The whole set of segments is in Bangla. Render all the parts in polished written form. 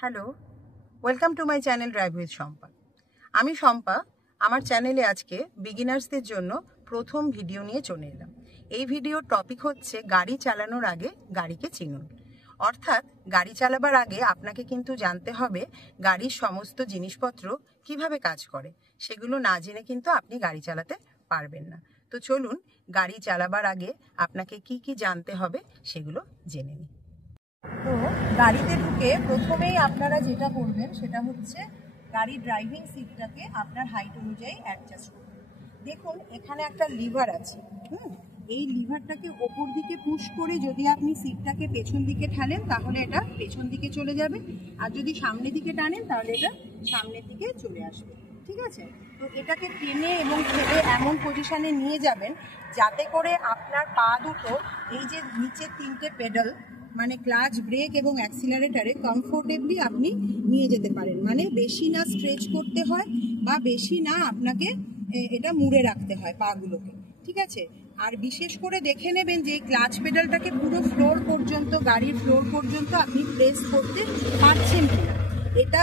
Hello, welcome to my channel drive with Shampa. আমি শম্পা। আমার চ্যানেলে আজকে বিগিনার্সদের জন্য প্রথম ভিডিও নিয়ে চলে এলাম। এই ভিডিওর টপিক হচ্ছে গাড়ি চালানোর আগে গাড়িকে চিনুন। অর্থাৎ গাড়ি চালাবার আগে আপনাকে কিন্তু জানতে হবে গাড়ির সমস্ত জিনিসপত্র কিভাবে কাজ করে। সেগুলো না জেনে কিন্তু আপনি গাড়ি চালাতে পারবেন না। তো চলুন গাড়ি চালাবার আগে আপনাকে কি কি জানতে হবে সেগুলো জেনে নিই। তো গাড়িতে ঢুকে প্রথমেই আপনারা যেটা করবেন সেটা হচ্ছে গাড়ির ড্রাইভিং সিটটাকে আপনার হাইট অনুযায়ী অ্যাডজাস্ট করবেন। দেখুন এখানে একটা লিভার আছে, এই লিভারটাকে ওপর দিকে পুশ করে যদি আপনি সিটটাকে পেছন দিকে ঠানেন তাহলে এটা পেছন দিকে চলে যাবে, আর যদি সামনের দিকে টানেন তাহলে এটা সামনের দিকে চলে আসবে। ঠিক আছে, তো এটাকে টেনে এবং ঠেলে এমন পজিশনে নিয়ে যাবেন যাতে করে আপনার পা দুটো এই যে নিচের তিনটে পেডাল মানে ক্লাচ, ব্রেক এবং অ্যাক্সিলারেটারে কমফোর্টেবলি আপনি নিয়ে যেতে পারেন। মানে বেশি না স্ট্রেচ করতে হয় বা বেশি না আপনাকে এটা মুড়ে রাখতে হয় পাগুলোকে। ঠিক আছে, আর বিশেষ করে দেখে নেবেন যে ক্লাচ পেডালটাকে পুরো ফ্লোর পর্যন্ত, গাড়ির ফ্লোর পর্যন্ত আপনি প্রেস করতে পারছেন কিনা এটা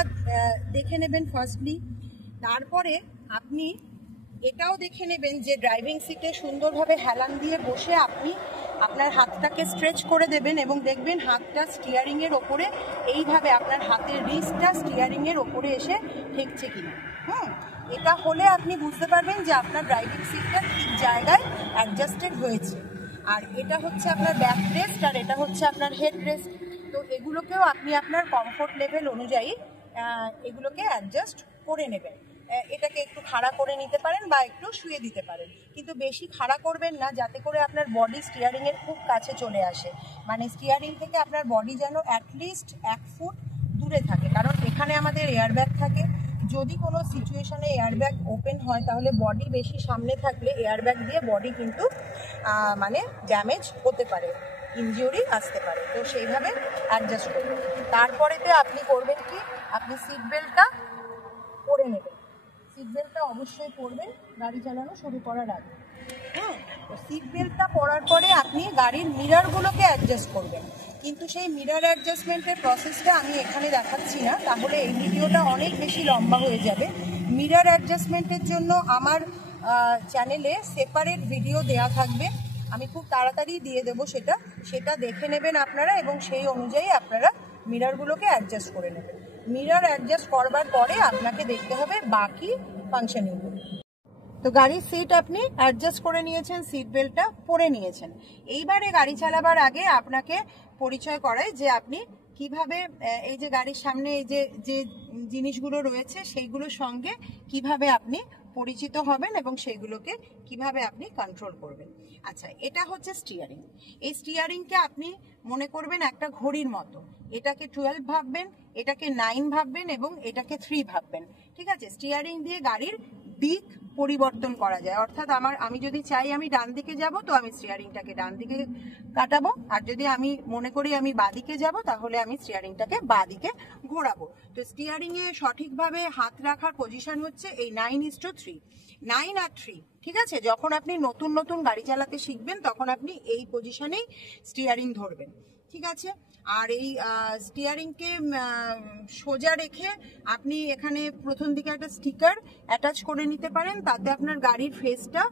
দেখে নেবেন ফার্স্টলি। তারপরে আপনি এটাও দেখে নেবেন যে ড্রাইভিং সিটে সুন্দরভাবে হেলান দিয়ে বসে আপনি আপনার হাতটাকে স্ট্রেচ করে দেবেন এবং দেখবেন হাতটা স্টিয়ারিংয়ের ওপরে এইভাবে আপনার হাতের রিস্টটা স্টিয়ারিংয়ের ওপরে এসে ঠেকছে কিনা। এটা হলে আপনি বুঝতে পারবেন যে আপনার ড্রাইভিং সিটটা ঠিক জায়গায় অ্যাডজাস্টেড হয়েছে। আর এটা হচ্ছে আপনার ব্যাক রেস্ট আর এটা হচ্ছে আপনার হেড রেস্ট। তো এগুলোকেও আপনি আপনার কমফোর্ট লেভেল অনুযায়ী এগুলোকে অ্যাডজাস্ট করে নেবেন। এটাকে একটু খাড়া করে নিতে পারেন বা একটু শুয়ে দিতে পারেন, কিন্তু বেশি খাড়া করবেন না যাতে করে আপনার বডি স্টিয়ারিংয়ের খুব কাছে চলে আসে। মানে স্টিয়ারিং থেকে আপনার বডি যেন অ্যাটলিস্ট 1 ফুট দূরে থাকে, কারণ এখানে আমাদের এয়ারব্যাগ থাকে। যদি কোনো সিচুয়েশনে এয়ারব্যাগ ওপেন হয় তাহলে বডি বেশি সামনে থাকলে এয়ারব্যাগ দিয়ে বডি কিন্তু মানে ড্যামেজ হতে পারে, ইনজিউরি আসতে পারে। তো সেইভাবে অ্যাডজাস্ট করবেন। তারপরেতে আপনি করবেন কি, আপনি সিট বেল্টটা পরে নেবেন। সিট বেল্টটা অবশ্যই পরবেন গাড়ি চালানো শুরু করার আগে। তো সিট বেল্টটা পরার পরে আপনি গাড়ির মিররগুলোকে অ্যাডজাস্ট করবেন, কিন্তু সেই মিরর অ্যাডজাস্টমেন্টের প্রসেসটা আমি এখানে দেখাচ্ছি না, তাহলে এই ভিডিওটা অনেক বেশি লম্বা হয়ে যাবে। মিরর অ্যাডজাস্টমেন্টের জন্য আমার চ্যানেলে সেপারেট ভিডিও দেয়া থাকবে, আমি খুব তাড়াতাড়ি দিয়ে দেবো, সেটা দেখে নেবেন আপনারা এবং সেই অনুযায়ী আপনারা মিররগুলোকে অ্যাডজাস্ট করে নেবেন। মিরর অ্যাডজাস্ট করবার পরে আপনাকে দেখতে হবে বাকি ফাংশনিংগুলো। তো গাড়ির সিট আপনি অ্যাডজাস্ট করে নিয়েছেন, সিট বেল্টটা পরে নিয়েছেন। এইবারে গাড়ি চালাবার আগে আপনাকে পরিচয় করাই যে আপনি কিভাবে এই যে গাড়ির সামনে এই যে জিনিসগুলো রয়েছে সেইগুলোর সঙ্গে কিভাবে আপনি পরিচিত হবেন এবং সেগুলোকে কিভাবে আপনি কন্ট্রোল করবেন। আচ্ছা, এটা হচ্ছে স্টিয়ারিং। এই স্টিয়ারিংকে আপনি মনে করবেন একটা ঘড়ির মতো। এটাকে 12 ভাববেন, এটাকে 9 ভাববেন এবং এটাকে 3 ভাববেন। ঠিক আছে, স্টিয়ারিং দিয়ে গাড়ির দিক পরিবর্তন করা যায়। অর্থাৎ আমি যদি চাই আমি ডান দিকে যাব তো আমি স্টিয়ারিংটাকে ডান দিকে কাটাবো, আর যদি আমি মনে করি আমি বাঁদিকে যাব তাহলে আমি স্টিয়ারিংটাকে বাঁদিকে ঘোরাবো। তো স্টিয়ারিং এ সঠিকভাবে হাত রাখার পজিশন হচ্ছে এই 9:3, 9 আর 3। ঠিক আছে, যখন আপনি নতুন নতুন গাড়ি চালাতে শিখবেন তখন আপনি এই পজিশনেই স্টিয়ারিং ধরবেন। ঠিক আছে, আর এই স্টিয়ারিংকে সোজা রেখে আপনি এখানে প্রথম দিকে একটা স্টিকার অ্যাটাচ করে নিতে পারেন, তাতে আপনার গাড়ির ফেসটা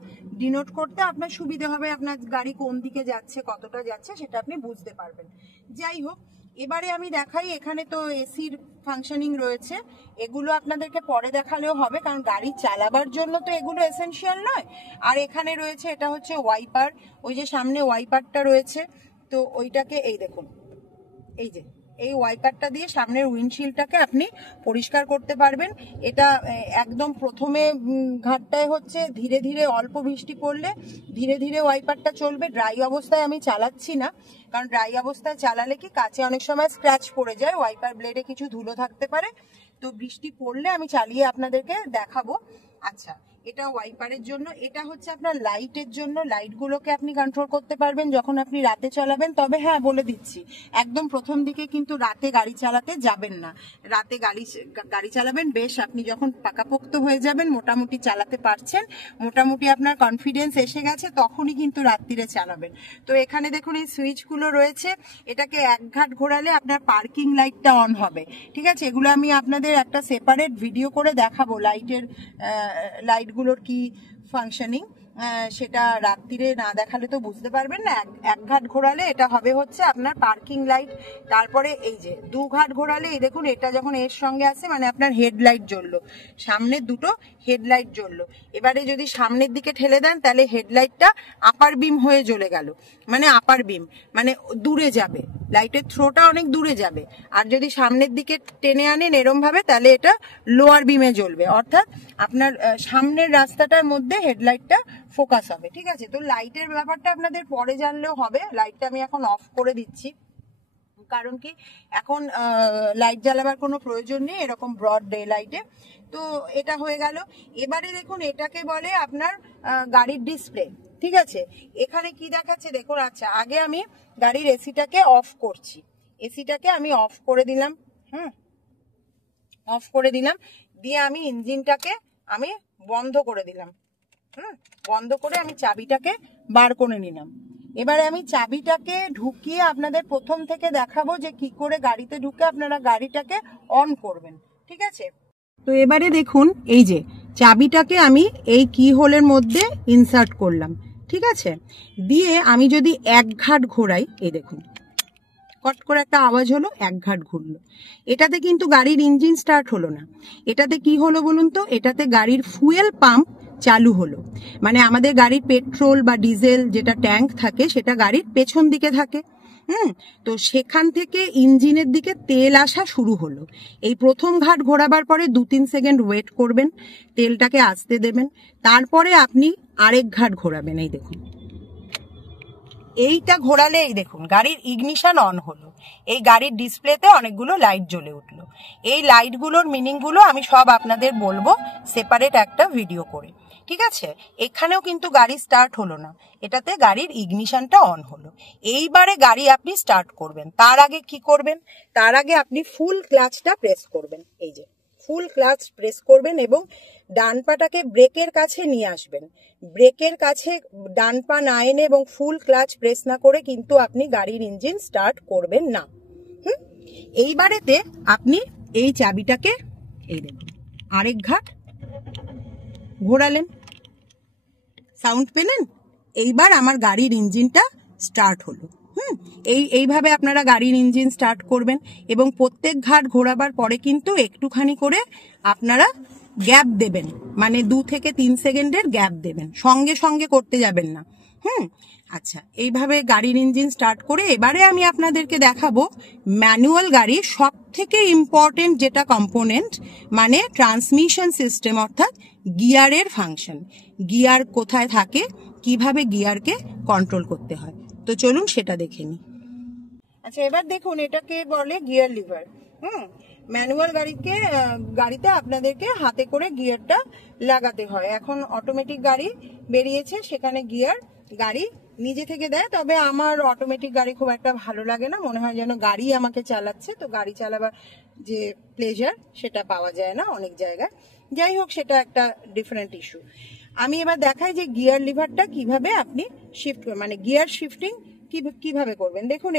ডিনোট করতে আপনার সুবিধা হবে, আপনার গাড়ি কোন দিকে যাচ্ছে, কতটা যাচ্ছে সেটা আপনি বুঝতে পারবেন। যাই হোক, এবারে আমি দেখাই, এখানে তো এসির ফাংশনিং রয়েছে, এগুলো আপনাদেরকে পরে দেখালেও হবে কারণ গাড়ি চালাবার জন্য তো এগুলো এসেনশিয়াল নয়। আর এখানে রয়েছে, এটা হচ্ছে ওয়াইপার, ওই যে সামনে ওয়াইপারটা রয়েছে, তো ওইটাকে এই দেখুন, এই যে এই ওয়াইপারটা দিয়ে সামনের উইন্ডশিল্ডটাকে আপনি পরিষ্কার করতে পারবেন। এটা একদম প্রথমে ঘাটটায় হচ্ছে ধীরে ধীরে, অল্প বৃষ্টি পড়লে ধীরে ধীরে ওয়াইপারটা চলবে। ড্রাই অবস্থায় আমি চালাচ্ছি না, কারণ ড্রাই অবস্থায় চালালে কি কাছে অনেক সময় স্ক্র্যাচ পড়ে যায়, ওয়াইপার ব্লেডে কিছু ধুলো থাকতে পারে। তো বৃষ্টি পড়লে আমি চালিয়ে আপনাদেরকে দেখাবো। আচ্ছা, এটা ওয়াইপারের জন্য, এটা হচ্ছে আপনার লাইটের জন্য, লাইটগুলোকে আপনি কন্ট্রোল করতে পারবেন যখন আপনি রাতে চালাবেন। তবে হ্যাঁ বলে দিচ্ছি, একদম প্রথম দিকে কিন্তু রাতে গাড়ি চালাতে যাবেন না। রাতে গাড়ি চালাবেন বেশ আপনি যখন পাকাপোক্ত হয়ে যাবেন, মোটামুটি চালাতে পারছেন, মোটামুটি আপনার কনফিডেন্স এসে গেছে, তখনই কিন্তু রাত্রিরে চালাবেন। তো এখানে দেখুন এই সুইচগুলো রয়েছে, এটাকে এক ঘাট ঘোরালে আপনার পার্কিং লাইটটা অন হবে। ঠিক আছে, এগুলো আমি আপনাদের একটা সেপারেট ভিডিও করে দেখাবো, লাইটগুলোর কি ফাংশনিং, সেটা রাত্রিরে না দেখালে তো বুঝতে পারবেন না। এক ঘাট ঘোরালে এটা হবে হচ্ছে আপনার পার্কিং লাইট। তারপরে এই যে দু ঘাট ঘোরালে এই দেখুন, এটা যখন এর সঙ্গে আসে মানে আপনার হেডলাইট জ্বললো, সামনের দুটো হেডলাইট জ্বললো। এবারে যদি সামনের দিকে ঠেলে দেন তাহলে হেডলাইটটা আপার বিম হয়ে জ্বলে গেল, মানে আপার বিম মানে দূরে যাবে, লাইটের থ্রোটা অনেক দূরে যাবে। আর যদি সামনের দিকে টেনে আনেন এরম ভাবে, তাহলে এটা লোয়ার বিমে জ্বলবে, অর্থাৎ আপনার সামনের রাস্তাটার মধ্যে হেডলাইটটা ফোকাস হবে। ঠিক আছে, তো লাইটের ব্যাপারটা আপনাদের পরে জানলেও হবে। লাইটটা আমি এখন অফ করে দিচ্ছি, কারণ কি এখন লাইট জ্বালাবার কোনো প্রয়োজন নেই এরকম ব্রড ডে লাইটে। তো এটা হয়ে গেল। এবারে দেখুন, এটাকে বলে আপনার গাড়ির ডিসপ্লে। ঠিক আছে, এখানে কি দেখাচ্ছে দেখুন। আচ্ছা, আগে আমি গাড়ির এসিটাকে অফ করছি, এসিটাকে আমি অফ করে দিলাম, অফ করে দিলাম, দিয়ে আমি ইঞ্জিনটাকে আমি বন্ধ করে দিলাম, বন্ধ করে আমি চাবিটাকে বার করে নিলাম। এবারে আমি চাবিটাকে ঢুকিয়ে আপনাদের প্রথম থেকে দেখাবো যে কি করে গাড়িতে ঢুকে আপনারা গাড়িটাকে অন করবেন। ঠিক আছে, তো এবারে দেখুন এই যে চাবিটাকে আমি এই কি হোলের মধ্যে ইনসার্ট করলাম। ঠিক আছে, দিয়ে আমি যদি এক ঘাট ঘোরাই, এই দেখুন কট করে একটা আওয়াজ হলো, এক ঘাট ঘুরলো। এটাতে কিন্তু গাড়ির ইঞ্জিন স্টার্ট হলো না। এটাতে কি হলো বলুন তো, এটাতে গাড়ির ফুয়েল পাম্প চালু হলো। মানে আমাদের গাড়ির পেট্রোল বা ডিজেল যেটা ট্যাঙ্ক থাকে সেটা গাড়ির পেছন দিকে থাকে, তো সেখান থেকে ইঞ্জিনের দিকে তেল আসা শুরু হলো। এই প্রথম ঘাট ঘোরাবার পরে 2-3 সেকেন্ড ওয়েট করবেন, তেলটাকে আসতে দেবেন, তারপরে আপনি আরেক ঘাট ঘোরাবেন। এই দেখুন, এইটা ঘোরালে এই দেখুন গাড়ির ইগনিশন অন হলো, এই গাড়ির ডিসপ্লেতে অনেকগুলো লাইট জ্বলে উঠলো। এই লাইটগুলোর মিনিংগুলো আমি সব আপনাদের বলবো সেপারেট একটা ভিডিও করে। ঠিক আছে, এখানেও কিন্তু গাড়ি স্টার্ট হলো না, এটাতে গাড়ির ইগনিশনটা অন হলো। এইবারে গাড়ি আপনি স্টার্ট করবেন, তার আগে কি করবেন, তার আগে আপনি ফুল ক্লাচটা প্রেস করবেন। এই যে ফুল ক্লাচ প্রেস করবেন এবং ডান পাটাকে ব্রেকের কাছে নিয়ে আসবেন। ব্রেকের কাছে ডান পা না এনে এবং ফুল ক্লাচ প্রেস না করে কিন্তু আপনি গাড়ির ইঞ্জিন স্টার্ট করবেন না। এইবারেতে আপনি এই চাবিটাকে এই দেখুন আরেক ঘাট ঘোরালেন, সাউন্ড পেলেন, এইবার আমার গাড়ির ইঞ্জিনটা স্টার্ট হলো। এইভাবে আপনারা গাড়ির ইঞ্জিন স্টার্ট করবেন এবং প্রত্যেক ঘাট ঘোরাবার পরে কিন্তু একটুখানি করে আপনারা গ্যাপ দেবেন, মানে 2 থেকে 3 সেকেন্ডের গ্যাপ দেবেন, সঙ্গে সঙ্গে করতে যাবেন না। আচ্ছা, এইভাবে গাড়ির ইঞ্জিন স্টার্ট করে এবারে আমি আপনাদেরকে দেখাবো ম্যানুয়াল গাড়ির সব থেকে ইম্পর্টেন্ট যেটা কম্পোনেন্ট, মানে ট্রান্সমিশন সিস্টেম, অর্থাৎ গিয়ারের ফাংশন। গিয়ার কোথায় থাকে, কিভাবে গিয়ারকে কন্ট্রোল করতে হয়, তো চলুন সেটা দেখে নিই। আচ্ছা, এবার দেখুন এটাকে বলে গিয়ার লিভার। ম্যানুয়াল গাড়িতে আপনাদেরকে হাতে করে গিয়ারটা লাগাতে হয়। এখন অটোমেটিক গাড়ি বেরিয়েছে, সেখানে গিয়ার গাড়ি নিজে থেকে দেয়। তবে আমার অটোমেটিক গাড়ি খুব একটা ভালো লাগে না, মনে হয় যেন গাড়ি আমাকে চালাচ্ছে, তো গাড়ি চালাবার যে প্লেজার সেটা পাওয়া যায় না অনেক জায়গায়। যাই হোক, সেটা একটা ডিফারেন্ট ইস্যু। আমি এবার দেখাই যে গিয়ার লিভারটা কিভাবে আপনি শিফট, মানে গিয়ার শিফটিং কিভাবে করবেন। দেখুন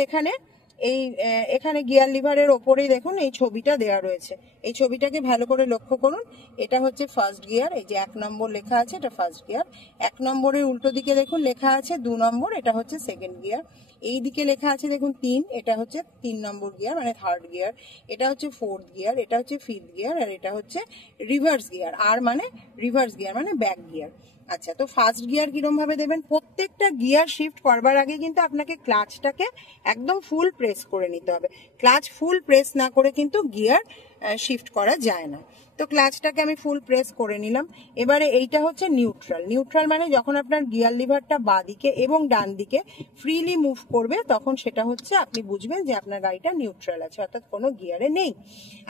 এখানে গিয়ার লিভারের ওপরেই দেখুন এই ছবিটা দেওয়া রয়েছে। এই ছবিটাকে ভালো করে লক্ষ্য করুন, এটা হচ্ছে ফার্স্ট গিয়ার, এই যে 1 নম্বর লেখা আছে, এটা ফার্স্ট গিয়ার। 1 নম্বরের উল্টো দিকে দেখুন লেখা আছে 2 নম্বর, এটা হচ্ছে সেকেন্ড গিয়ার। এই দিকে লেখা আছে দেখুন 3, এটা হচ্ছে 3 নম্বর গিয়ার মানে থার্ড গিয়ার। এটা হচ্ছে ফোর্থ গিয়ার, এটা হচ্ছে ফিফথ গিয়ার, আর এটা হচ্ছে রিভার্স গিয়ার। আর মানে রিভার্স গিয়ার মানে ব্যাক গিয়ার। আচ্ছা, তো ফার্স্ট গিয়ার কিরম ভাবে দেবেন, প্রত্যেকটা গিয়ার শিফট করবার আগে কিন্তু আপনাকে ক্লাচটাকে একদম ফুল প্রেস করে নিতে হবে। ক্লাচ ফুল প্রেস না করে কিন্তু গিয়ার শিফট করা যায় না। তো ক্লাচটাকে আমি ফুল প্রেস করে নিলাম। এবারে এইটা হচ্ছে নিউট্রাল। নিউট্রাল মানে যখন আপনার গিয়ার লিভারটা বাঁদিকে এবং ডান দিকে ফ্রিলি মুভ করবে তখন সেটা হচ্ছে আপনি বুঝবেন যে আপনার গাড়িটা নিউট্রাল আছে, অর্থাৎ কোনো গিয়ারে নেই।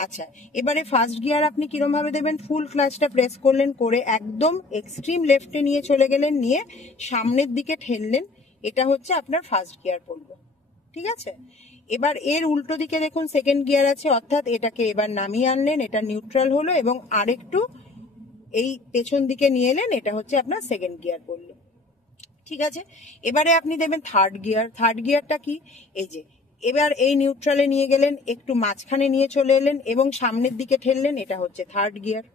আচ্ছা, এবারে ফার্স্ট গিয়ার আপনি কিরম ভাবে দেবেন? ফুল ক্লাচটা প্রেস করলেন, করে একদম এক্সট্রিম লেফটে নিয়ে চলে গেলেন, নিয়ে সামনের দিকে ঠেললেন, এটা হচ্ছে আপনার ফার্স্ট গিয়ার পড়লো। ঠিক আছে, এবার এর উল্টো দিকে দেখুন সেকেন্ড গিয়ার আছে, অর্থাৎ এটাকে এবার নামিয়ে আনলেন, এটা নিউট্রাল হলো, এবং আরেকটু এই পেছন দিকে নিয়ে এলেন, এটা হচ্ছে আপনার সেকেন্ড গিয়ার পড়লো। ঠিক আছে, এবারে আপনি দেবেন থার্ড গিয়ার। থার্ড গিয়ারটা কি? এই যে এবার এই নিউট্রালে নিয়ে গেলেন, একটু মাঝখানে নিয়ে চলে এলেন এবং সামনের দিকে ঠেললেন, এটা হচ্ছে থার্ড গিয়ার।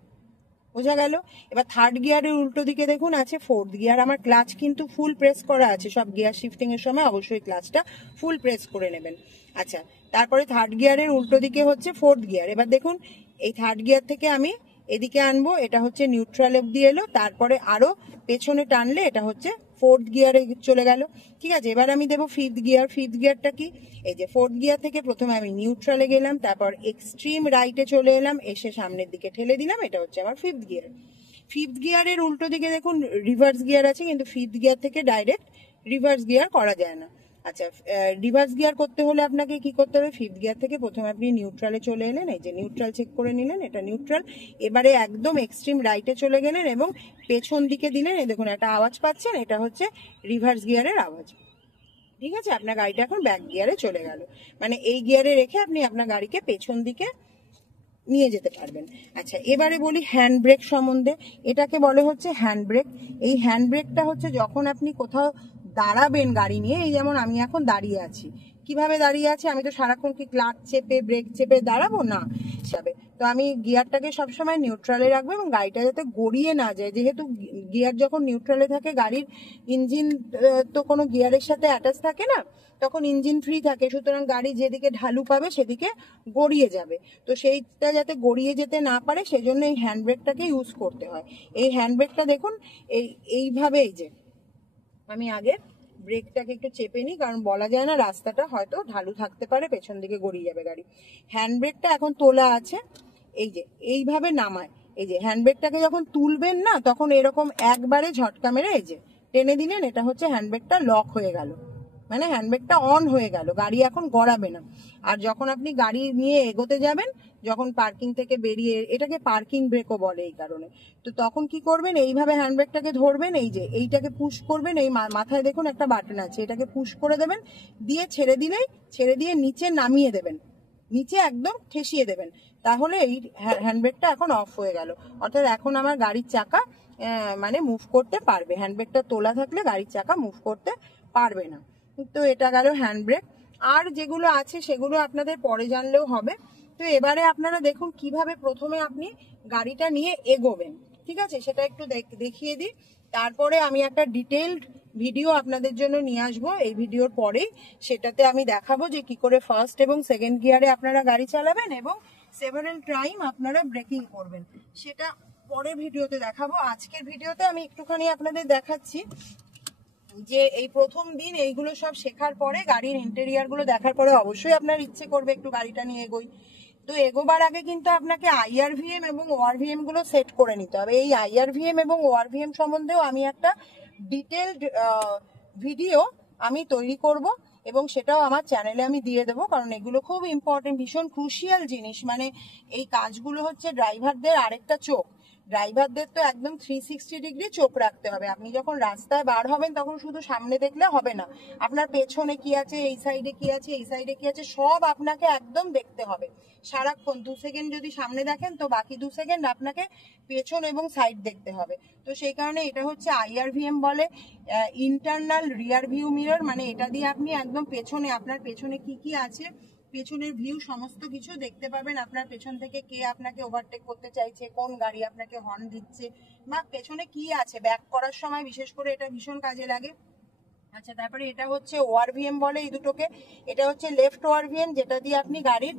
বোঝা গেল? এবার থার্ড গিয়ারের উল্টো দিকে দেখুন আছে ফোর্থ গিয়ার। আমার ক্লাচ কিন্তু ফুল প্রেস করা আছে, সব গিয়ার শিফটিং এর সময় অবশ্যই ক্লাচটা ফুল প্রেস করে নেবেন। আচ্ছা, তারপরে থার্ড গিয়ারের উল্টো দিকে হচ্ছে ফোর্থ গিয়ার। এবার দেখুন এই থার্ড গিয়ার থেকে আমি এদিকে আনবো, এটা হচ্ছে নিউট্রাল অব্দি এলো, তারপরে আরো পেছনে টানলে এটা হচ্ছে ফোর্থ গিয়ারে চলে গেল। ঠিক আছে, এবার আমি দেবো ফিফথ গিয়ার। ফিফথ গিয়ারটা কি? এই যে ফোর্থ গিয়ার থেকে প্রথমে আমি নিউট্রালে গেলাম, তারপর এক্সট্রিম রাইটে চলে এলাম, এসে সামনের দিকে ঠেলে দিলাম, এটা হচ্ছে আমার ফিফথ গিয়ার। ফিফথ গিয়ারের উল্টো দিকে দেখুন রিভার্স গিয়ার আছে, কিন্তু ফিফথ গিয়ার থেকে ডাইরেক্ট রিভার্স গিয়ার করা যায় না। আচ্ছা, রিভার্স গিয়ার করতে হলে আপনাকে কি করতে হবে? ফিফথ গিয়ার থেকে প্রথমে আপনি নিউট্রালে চলে এলেন, এই যে নিউট্রাল চেক করে নিলেন, এটা নিউট্রাল। এবারে একদম এক্সট্রিম রাইটে চলে গেলেন এবং পেছন দিকে দিলেন, এই দেখুন একটা আওয়াজ পাচ্ছেন, এটা হচ্ছে রিভার্স গিয়ারের আওয়াজ। ঠিক আছে, আপনার গাড়িটা এখন ব্যাক গিয়ারে চলে গেল, মানে এই গিয়ারে রেখে আপনি আপনার গাড়িকে পেছন দিকে নিয়ে যেতে পারবেন। আচ্ছা, এবারে বলি হ্যান্ড ব্রেক সম্বন্ধে। এটাকে বলে হচ্ছে হ্যান্ড ব্রেক। এই হ্যান্ড ব্রেকটা হচ্ছে যখন আপনি কোথাও দাঁড়াবেন গাড়ি নিয়ে, এই যেমন আমি এখন দাঁড়িয়ে আছি, কিভাবে দাঁড়িয়ে আছি? আমি তো সারাক্ষণ কি ক্লাচ চেপে ব্রেক চেপে দাঁড়াবো না, হিসাবে তো আমি গিয়ারটাকে সবসময় নিউট্রালে রাখবো এবং গাড়িটা যাতে গড়িয়ে না যায়। যেহেতু গিয়ার যখন নিউট্রালে থাকে, গাড়ির ইঞ্জিন তো কোনো গিয়ারের সাথে অ্যাটাচ থাকে না, তখন ইঞ্জিন ফ্রি থাকে, সুতরাং গাড়ি যেদিকে ঢালু পাবে সেদিকে গড়িয়ে যাবে। তো সেইটা যাতে গড়িয়ে যেতে না পারে সেজন্য এই হ্যান্ড ব্রেকটাকে ইউজ করতে হয়। এই হ্যান্ড ব্রেকটা দেখুন এইভাবে, এই যে আমি আগে ব্রেকটাকে একটু চেপে নিই, কারণ বলা যায় না রাস্তাটা হয়তো ঢালু থাকতে পারে, পেছন দিকে গড়িয়ে যাবে গাড়ি। হ্যান্ড ব্রেকটা এখন তোলা আছে, এই যে এইভাবে নামায়, এই যে হ্যান্ড ব্রেকটাকে যখন তুলবেন না তখন এরকম একবারে ঝটকা মেরে এই যে টেনে দিলেন, এটা হচ্ছে হ্যান্ড ব্রেকটা লক হয়ে গেল, মানে হ্যান্ড ব্রেকটা অন হয়ে গেল, গাড়ি এখন গড়াবে না। আর যখন আপনি গাড়ি নিয়ে এগোতে যাবেন, যখন পার্কিং থেকে বেরিয়ে, এটাকে পার্কিং ব্রেকও বলে এই কারণে, তো তখন কি করবেন? এইভাবে হ্যান্ড ব্রেকটাকে ধরবেন, এই যে এইটাকে পুশ করবেন, এই মাথায় দেখুন একটা বাটন আছে, এটাকে পুশ করে দেবেন, দিয়ে ছেড়ে দিয়ে নিচে নামিয়ে দেবেন, নিচে একদম ঠেসিয়ে দেবেন, তাহলে এই হ্যান্ড ব্রেকটা এখন অফ হয়ে গেল। অর্থাৎ এখন আমার গাড়ির চাকা মানে মুভ করতে পারবে। হ্যান্ড ব্রেকটা তোলা থাকলে গাড়ির চাকা মুভ করতে পারবে না। তো এটা গেল হ্যান্ড ব্রেক। আর যেগুলো আছে সেগুলো আপনাদের পরে জানলেও হবে। তো এবারে আপনারা দেখুন কিভাবে প্রথমে আপনি গাড়িটা নিয়ে এগোবেন। ঠিক আছে, সেটা একটু দেখিয়ে দিই, তারপরে আমি একটা ডিটেইলড ভিডিও আপনাদের জন্য নিয়ে আসবো এই ভিডিওর পরেই। সেটাতে আমি দেখাবো যে কি করে ফার্স্ট এবং সেকেন্ড গিয়ারে আপনারা গাড়ি চালাবেন এবং সেভারাল টাইম আপনারা ব্রেকিং করবেন, সেটা পরের ভিডিওতে দেখাবো। আজকের ভিডিওতে আমি একটুখানি আপনাদের দেখাচ্ছি যে এই প্রথম দিন এইগুলো সব শেখার পরে, গাড়ির ইন্টেরিয়ার গুলো দেখার পরে অবশ্যই আপনার ইচ্ছে করবে একটু গাড়িটা নিয়ে এগোই। তো এগোবার আগে কিন্তু আপনাকে IRVM এবং ORVM গুলো সেট করে নিতে হবে। এই IRVM এবং ORVM সম্বন্ধেও আমি একটা ডিটেলড ভিডিও আমি তৈরি করব এবং সেটাও আমার চ্যানেলে আমি দিয়ে দেবো, কারণ এগুলো খুব ইম্পর্টেন্ট, ভীষণ ক্রুশিয়াল জিনিস। মানে এই কাজগুলো হচ্ছে ড্রাইভারদের আরেকটা চোখ। ড্রাইভারদের তো একদম 360 ডিগ্রি চোখ রাখতে হবে। আপনি যখন রাস্তায় বার হবেন তখন শুধু সামনে দেখলে হবে না, আপনার পেছনে কি আছে, এই সাইডে কি আছে, এই সাইডে কি আছে, সব আপনাকে একদম দেখতে হবে সারাক্ষণ। 2 সেকেন্ড যদি সামনে দেখেন তো বাকি 2 সেকেন্ড আপনাকে পেছন এবং সাইড দেখতে হবে। তো সেই কারণে এটা হচ্ছে IRVM বলে, ইন্টারনাল রিয়ার ভিউ মিরর, মানে এটা দিয়ে আপনি একদম পেছনে, আপনার পেছনে কি কি আছে, পেছনের ভিউ সমস্ত কিছু দেখতে পাবেন। আপনার পেছন থেকে কে আপনাকে ওভারটেক করতে চাইছে, কোন গাড়ি আপনাকে হর্ন দিচ্ছে, বা পেছনে কি আছে, ব্যাক করার সময় বিশেষ করে এটা ভীষণ কাজে লাগে। আচ্ছা, তারপরে এটা হচ্ছে ORVM বলে এই দুটোকে। এটা হচ্ছে লেফট ORVM, যেটা দিয়ে আপনি গাড়ির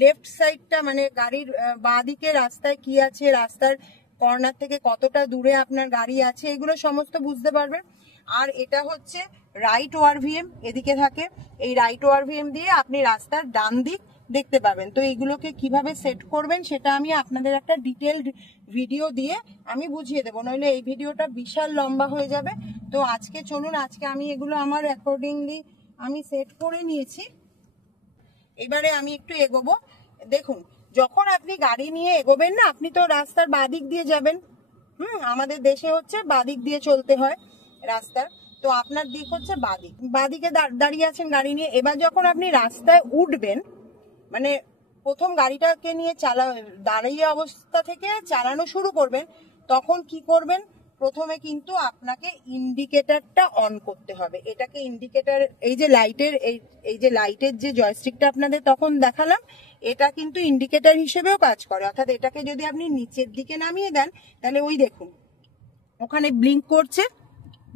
লেফট সাইডটা, মানে গাড়ির বাঁ দিকে রাস্তায় কি আছে, রাস্তার কর্নার থেকে কতটা দূরে আপনার গাড়ি আছে, এগুলো সমস্ত বুঝতে পারবেন। আর এটা হচ্ছে রাইট ORVM, এদিকে থাকে। এই রাইট ORVM দিয়ে আপনি রাস্তার ডান দিক দেখতে পাবেন। তো এইগুলোকে কিভাবে সেট করবেন সেটা আমি আপনাদের একটা ডিটেলড ভিডিও দিয়ে আমি বুঝিয়ে দেবো, নইলে এই ভিডিওটা বিশাল লম্বা হয়ে যাবে। তো আজকে চলুন, আজকে আমি এগুলো আমার অ্যাকর্ডিংলি আমি সেট করে নিয়েছি। এবারে আমি একটু এগোবো। দেখুন, যখন আপনি গাড়ি নিয়ে এগোবেন না, আপনি তো রাস্তার বাদিক দিয়ে যাবেন। আমাদের দেশে হচ্ছে বাদিক দিয়ে চলতে হয় রাস্তার। তো আপনার দিক হচ্ছে বাদিকে দাঁড়িয়ে আছেন গাড়ি নিয়ে। এবার যখন আপনি রাস্তায় উঠবেন, মানে প্রথম গাড়িটাকে নিয়ে দাঁড়িয়ে অবস্থা থেকে চালানো শুরু করবেন, তখন কি করবেন? প্রথমে কিন্তু আপনাকে ইন্ডিকেটরটা অন করতে হবে। এটাকে ইন্ডিকেটর, এই যে লাইটের যে জয়স্টিকটা আপনাদের তখন দেখালাম, এটা কিন্তু ইন্ডিকেটর হিসেবেও কাজ করে। অর্থাৎ এটাকে যদি আপনি নিচের দিকে নামিয়ে দেন, তাহলে ওই দেখুন ওখানে ব্লিঙ্ক করছে,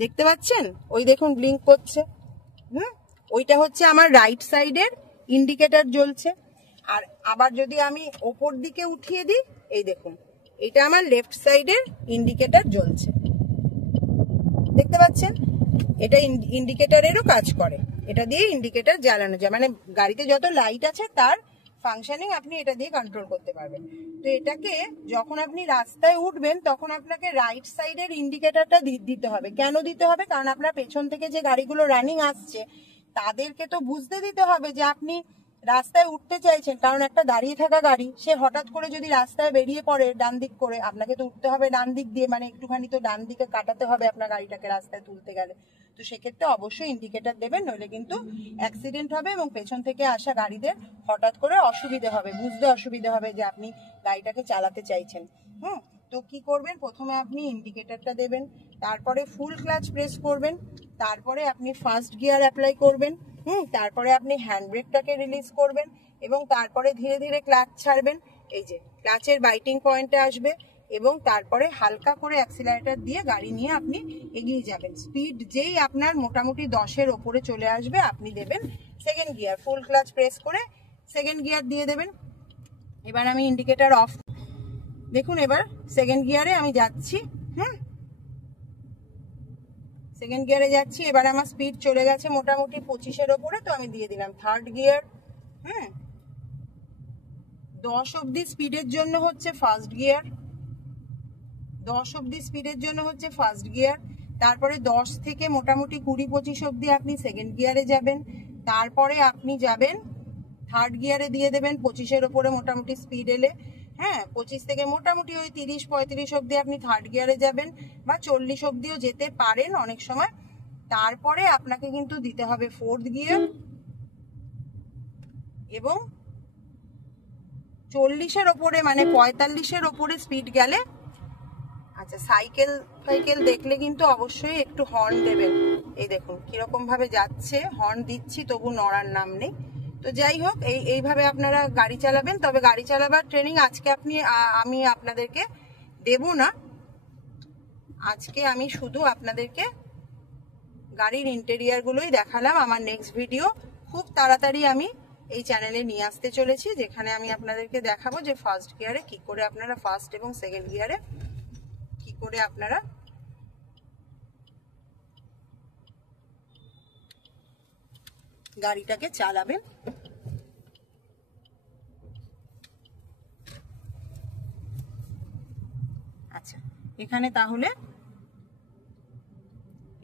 দেখতে পাচ্ছেন? ওই দেখুন ব্লিঙ্ক করছে। ওইটা হচ্ছে আমার রাইট সাইডের ইন্ডিকেটর জ্বলছে। আর আবার যদি আমি ওপর দিকে উঠিয়ে দিই, এই দেখুন এটা আমার লেফট সাইডের ইন্ডিকেটর জ্বলছে, দেখতে পাচ্ছেন? এটা ইন্ডিকেটরেরও কাজ করে। এটা দিয়ে ইন্ডিকেটর জ্বালানো যায়, মানে গাড়িতে যত লাইট আছে তার ফাংশনিং আপনি এটা দিয়ে কন্ট্রোল করতে পারবেন। তো এটাকে যখন আপনি রাস্তায় উঠবেন, তখন আপনাকে রাইট সাইডের ইন্ডিকেটরটা দিতে হবে। কেন দিতে হবে? কারণ আপনার পেছন থেকে যে গাড়িগুলো রানিং আসছে তাদেরকে তো বুঝতে দিতে হবে যে আপনি রাস্তায় উঠতে চাইছেন। কারণ একটা দাঁড়িয়ে থাকা গাড়ি, সে হঠাৎ করে যদি রাস্তায় বেরিয়ে পড়ে ডান দিক করে, আপনাকে তো উঠতে হবে ডান দিক দিয়ে, মানে একটুখানি তো ডান দিকে কাটাতে হবে আপনার গাড়িটাকে রাস্তায় তুলতে গেলে। তো সেক্ষেত্রে অবশ্যই ইন্ডিকেটর দেবেন, নইলে কিন্তু অ্যাক্সিডেন্ট হবে এবং পেছন থেকে আসা গাড়িদের হঠাৎ করে অসুবিধে হবে, বুঝতে অসুবিধে হবে যে আপনি গাড়িটাকে চালাতে চাইছেন। তো কি করবেন? প্রথমে আপনি ইন্ডিকেটরটা দেবেন, তারপরে ফুল ক্লাচ প্রেস করবেন, তারপরে আপনি ফার্স্ট গিয়ার অ্যাপ্লাই করবেন, তারপরে আপনি হ্যান্ড ব্রেকটাকে রিলিজ করবেন এবং তারপরে ধীরে ধীরে ক্লাচ ছাড়বেন। এই যে ক্লাচের বাইটিং পয়েন্টে আসবে এবং তারপরে হালকা করে অ্যাক্সিলারেটর দিয়ে গাড়ি নিয়ে আপনি এগিয়ে যাবেন। স্পিড যেই আপনার মোটামুটি 10-এর ওপরে চলে আসবে, আপনি দেবেন second gear. Full clutch press করে সেকেন্ড গিয়ার দিয়ে দেবেন। এবার আমি ইন্ডিকেটর অফ, দেখুন এবার সেকেন্ড গিয়ারে আমি যাচ্ছি। সেকেন্ড গিয়ারে যাচ্ছি। এবার আমার স্পিড চলে গেছে মোটামুটি 25-এর ওপরে, তো আমি দিয়ে দিলাম থার্ড গিয়ার। 10 অব্দি স্পিডের জন্য হচ্ছে ফার্স্ট গিয়ার, 10 অব্দি স্পিডের জন্য হচ্ছে ফার্স্ট গিয়ার। তারপরে 10 থেকে মোটামুটি 20-25 অব্দি আপনি সেকেন্ড গিয়ারে যাবেন। তারপরে আপনি যাবেন থার্ড গিয়ারে দিয়ে দেবেন 25-এর ওপরে মোটামুটি স্পিড এলে। 25 থেকে মোটামুটি ওই 30-35 অব্দি আপনি থার্ড গিয়ারে যাবেন, বা 40 অব্দিও যেতে পারেন অনেক সময়। তারপরে আপনাকে কিন্তু দিতে হবে ফোর্থ গিয়ার এবং 40-এর ওপরে মানে 45-এর ওপরে স্পিড গেলে, আচ্ছা সাইকেল দেখলে কিন্তু অবশ্যই একটু হর্ন দেবেন। এই দেখুন কিরকম ভাবে যাচ্ছে, হর্ন দিচ্ছি তবু নড়ার নাম নেই। তো যাই হোক, এইভাবে আপনারা গাড়ি চালাবেন। তবে গাড়ি চালাবার ট্রেনিং আজকে আমি আপনাদেরকে দেব না। আজকে আমি শুধু আপনাদেরকে গাড়ির ইন্টেরিয়ার গুলোই দেখালাম। আমার নেক্সট ভিডিও খুব তাড়াতাড়ি আমি এই চ্যানেলে নিয়ে আসতে চলেছি, যেখানে আমি আপনাদেরকে দেখাবো যে ফার্স্ট গিয়ারে কি করে আপনারা, ফার্স্ট এবং সেকেন্ড গিয়ারে কি করে আপনারা গাড়িটাকে চালাবেন। আচ্ছা, এখানে তাহলে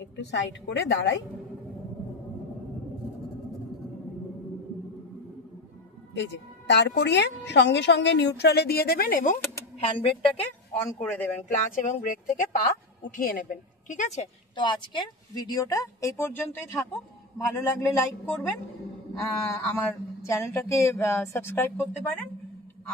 একটু সাইড করে দাঁড়াই। এই যে তারপরিয়ে সঙ্গে সঙ্গে নিউট্রালে দিয়ে দেবেন এবং হ্যান্ড ব্রেকটাকে অন করে দেবেন। ক্লাচ এবং ব্রেক থেকে পা উঠিয়ে নেবেন। ঠিক আছে? তো আজকের ভিডিওটা এই পর্যন্তই থাকুক। ভালো লাগলে লাইক করবেন, আমার চ্যানেলটাকে সাবস্ক্রাইব করতে পারেন।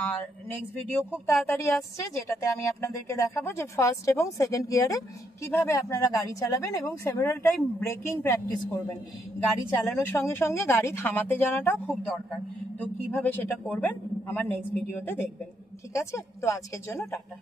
আর নেক্সট ভিডিও খুব তাড়াতাড়ি আসছে, যেটাতে আমি আপনাদেরকে দেখাবো যে ফার্স্ট এবং সেকেন্ড গিয়ারে কিভাবে আপনারা গাড়ি চালাবেন এবং সেভারাল টাইম ব্রেকিং প্র্যাকটিস করবেন। গাড়ি চালানোর সঙ্গে সঙ্গে গাড়ি থামাতে জানাটাও খুব দরকার। তো কিভাবে সেটা করবেন আমার নেক্সট ভিডিওতে দেখবেন। ঠিক আছে? তো আজকের জন্য টাটা।